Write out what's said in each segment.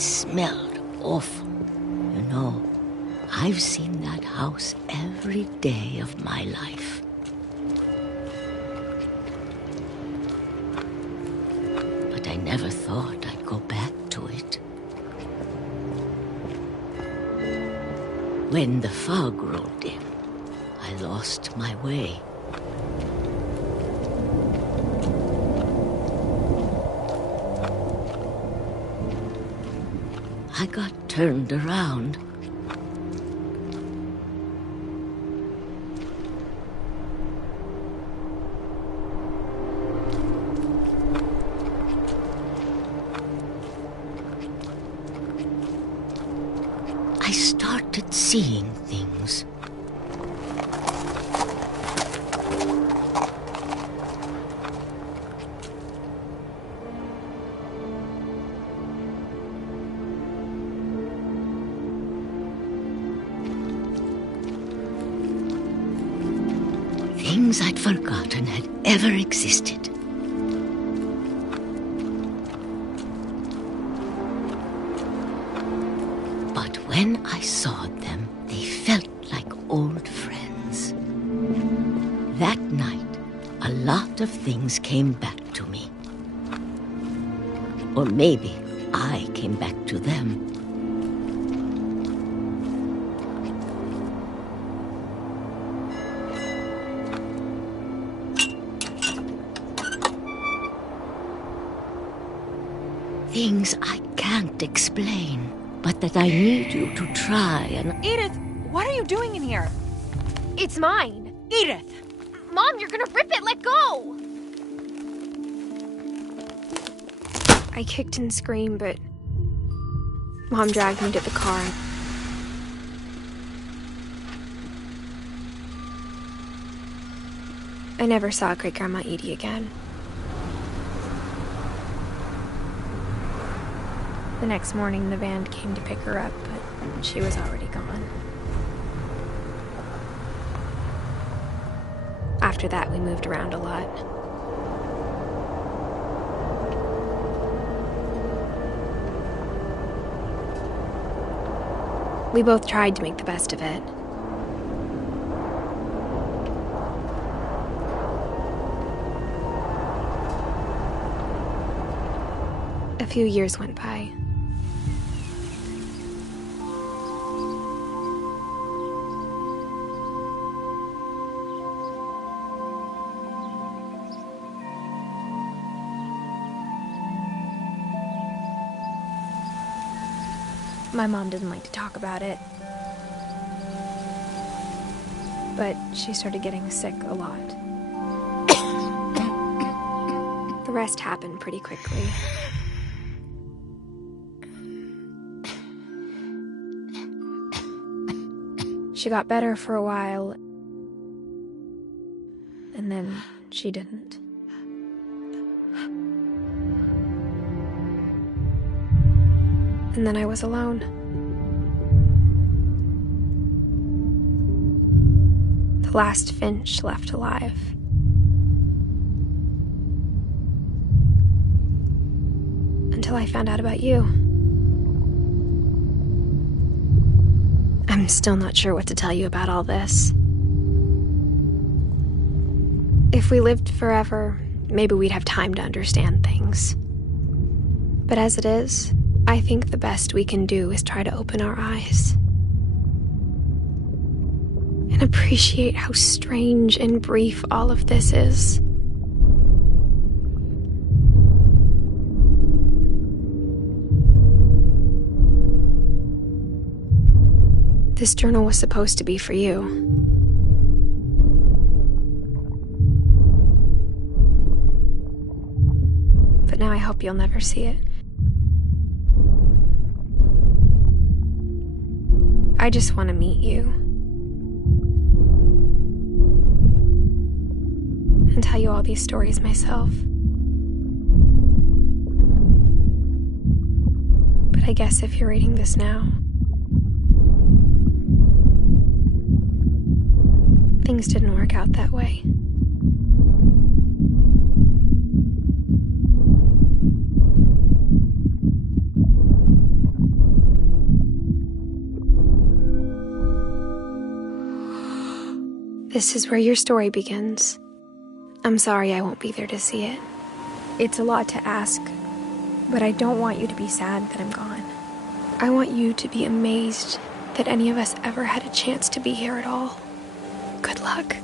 It smelled awful. You know, I've seen that house every day of my life. But I never thought I'd go back to it. When the fog rolled in, I lost my way. I got turned around. I started seeing things. Things I'd forgotten had ever existed. But when I saw them, they felt like old friends. That night, a lot of things came back to me. Or maybe I came back to them. Things I can't explain, but that I need you to try and... Edith, what are you doing in here? It's mine. Edith! Mom, you're gonna rip it! Let go! I kicked and screamed, but Mom dragged me to the car. I never saw Great-Grandma Edie again. The next morning, the van came to pick her up, but she was already gone. After that, we moved around a lot. We both tried to make the best of it. A few years went by. My mom didn't like to talk about it, but she started getting sick a lot. The rest happened pretty quickly. She got better for a while, and then she didn't. And then I was alone. The last Finch left alive. Until I found out about you. I'm still not sure what to tell you about all this. If we lived forever, maybe we'd have time to understand things. But as it is, I think the best we can do is try to open our eyes and appreciate how strange and brief all of this is. This journal was supposed to be for you. But now I hope you'll never see it. I just want to meet you and tell you all these stories myself. But I guess if you're reading this now, things didn't work out that way. This is where your story begins. I'm sorry I won't be there to see it. It's a lot to ask, but I don't want you to be sad that I'm gone. I want you to be amazed that any of us ever had a chance to be here at all. Good luck.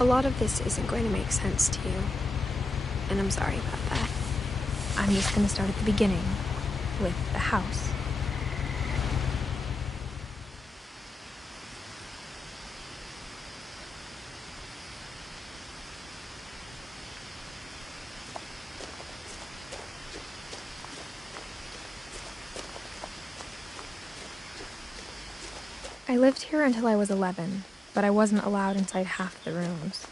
A lot of this isn't going to make sense to you, and I'm sorry about that. I'm just going to start at the beginning, with the house. I lived here until I was 11, but I wasn't allowed inside half the rooms.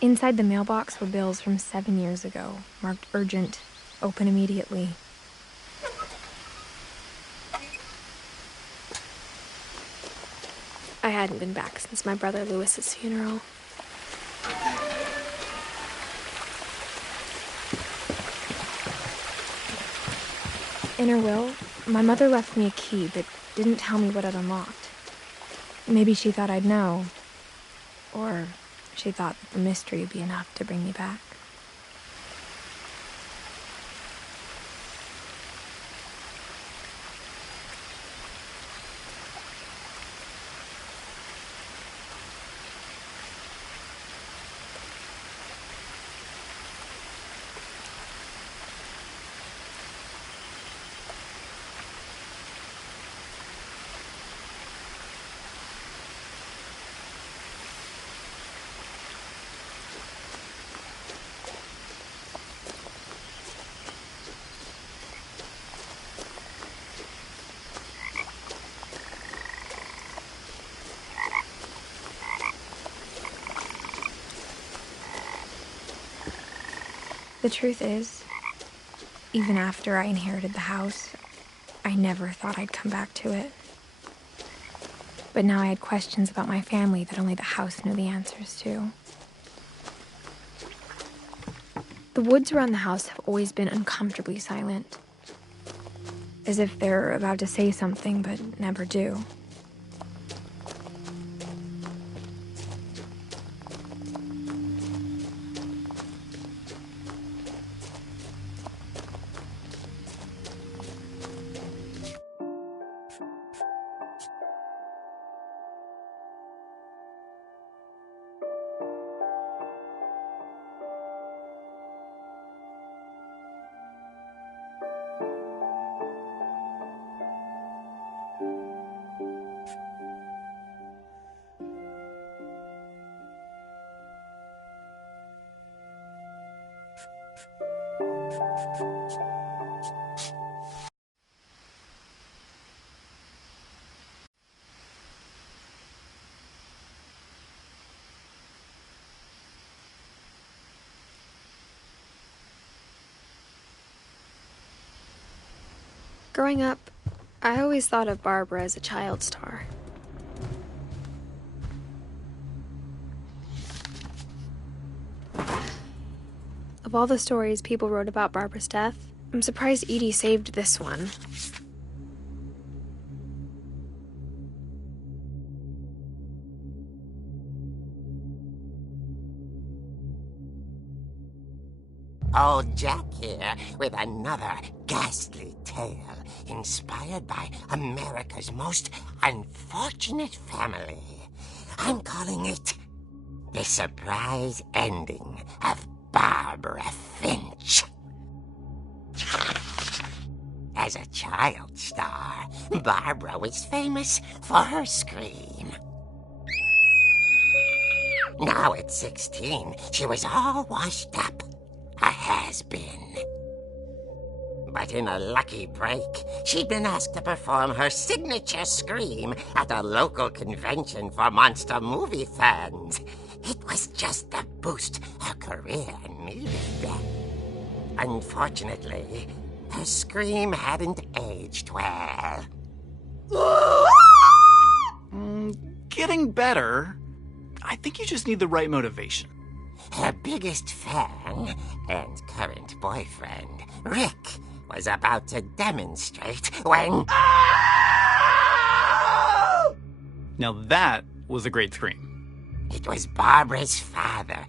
Inside the mailbox were bills from 7 years ago, marked urgent, open immediately. I hadn't been back since my brother Lewis's funeral. In her will, my mother left me a key, but didn't tell me what it unlocked. Maybe she thought I'd know, or she thought that the mystery would be enough to bring me back. The truth is, even after I inherited the house, I never thought I'd come back to it. But now I had questions about my family that only the house knew the answers to. The woods around the house have always been uncomfortably silent, as if they're about to say something but never do. Growing up, I always thought of Barbara as a child star. Of all the stories people wrote about Barbara's death, I'm surprised Edie saved this one. Old Jack here with another ghastly tale inspired by America's most unfortunate family. I'm calling it The Surprise Ending of Barbara Finch. As a child star, Barbara was famous for her scream. Now at 16, she was all washed up. A has-been. But in a lucky break, she'd been asked to perform her signature scream at a local convention for monster movie fans. It was just the boost her career needed. Unfortunately, her scream hadn't aged well. Getting better. I think you just need the right motivation. Her biggest fan and current boyfriend, Rick, was about to demonstrate when... Now that was a great scream. It was Barbara's father.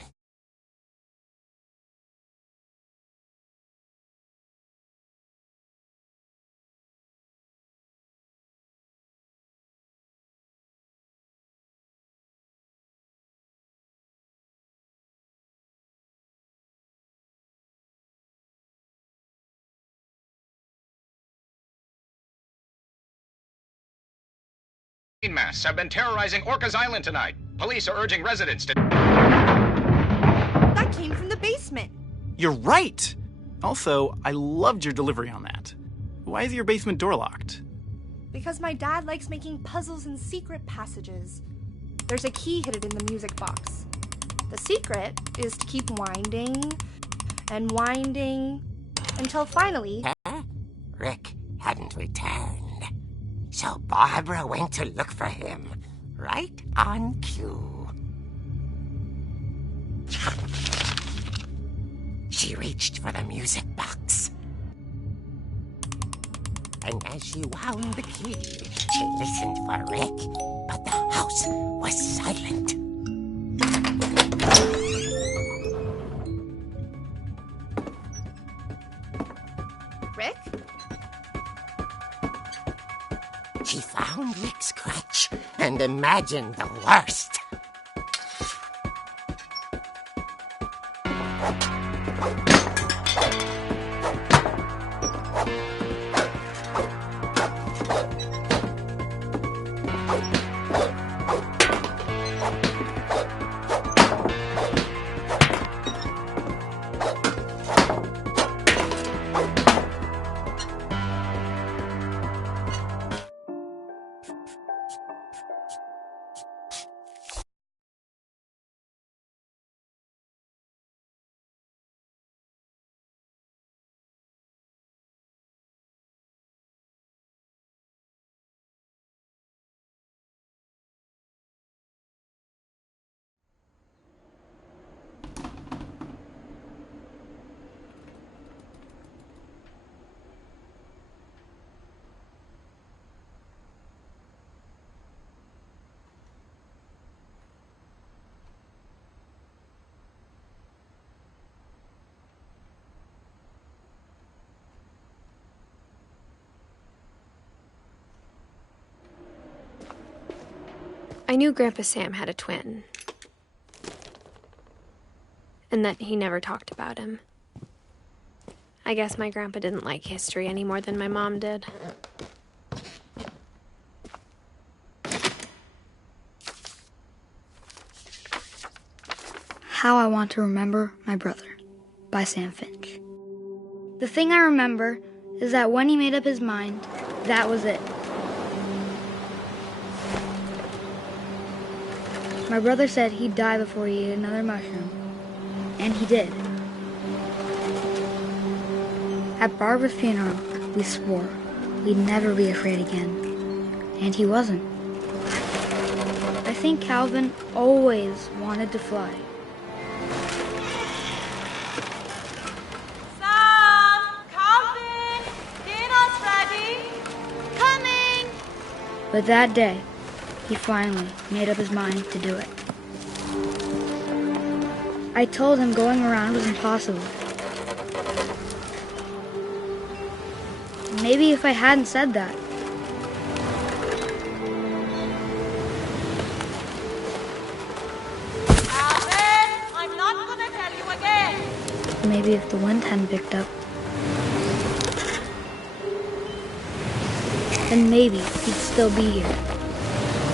Masks have been terrorizing Orcas Island tonight. Police are urging residents to... That came from the basement. You're right! Also, I loved your delivery on that. Why is your basement door locked? Because my dad likes making puzzles and secret passages. There's a key hidden in the music box. The secret is to keep winding and winding until finally... Rick hadn't returned. So Barbara went to look for him, right on cue. She reached for the music box. And as she wound the key, she listened for Rick, but the house was silent. Rick? She found Rick's crutch and imagined the worst. I knew Grandpa Sam had a twin, and that he never talked about him. I guess my grandpa didn't like history any more than my mom did. How I Want to Remember My Brother by Sam Finch. The thing I remember is that when he made up his mind, that was it. My brother said he'd die before he ate another mushroom, and he did. At Barbara's funeral, we swore we'd never be afraid again, and he wasn't. I think Calvin always wanted to fly. Sam! Calvin! Dinner's ready! Coming! But that day, he finally made up his mind to do it. I told him going around was impossible. Maybe if I hadn't said that, Calvin! I'm not gonna tell you again! maybe if the wind hadn't picked up, then maybe he'd still be here.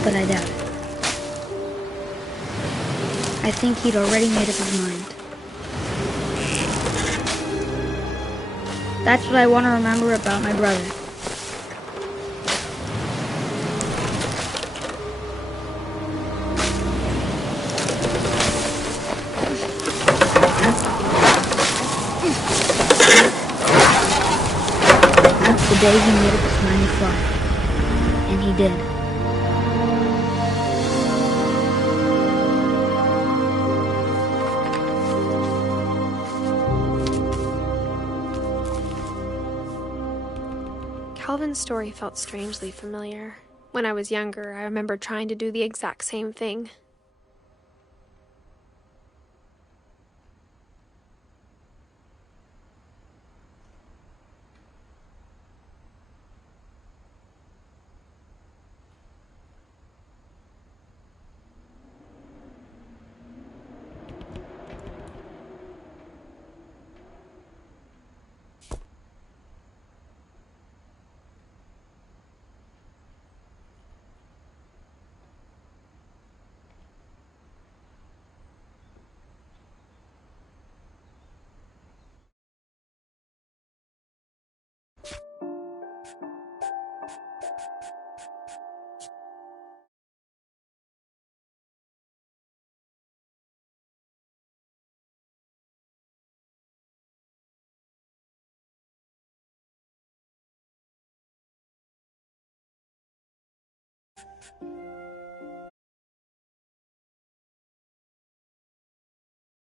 But I doubt it. I think he'd already made up his mind. That's what I want to remember about my brother. day he made up his mind to fly. And he did. Calvin's story felt strangely familiar. When I was younger, I remember trying to do the exact same thing.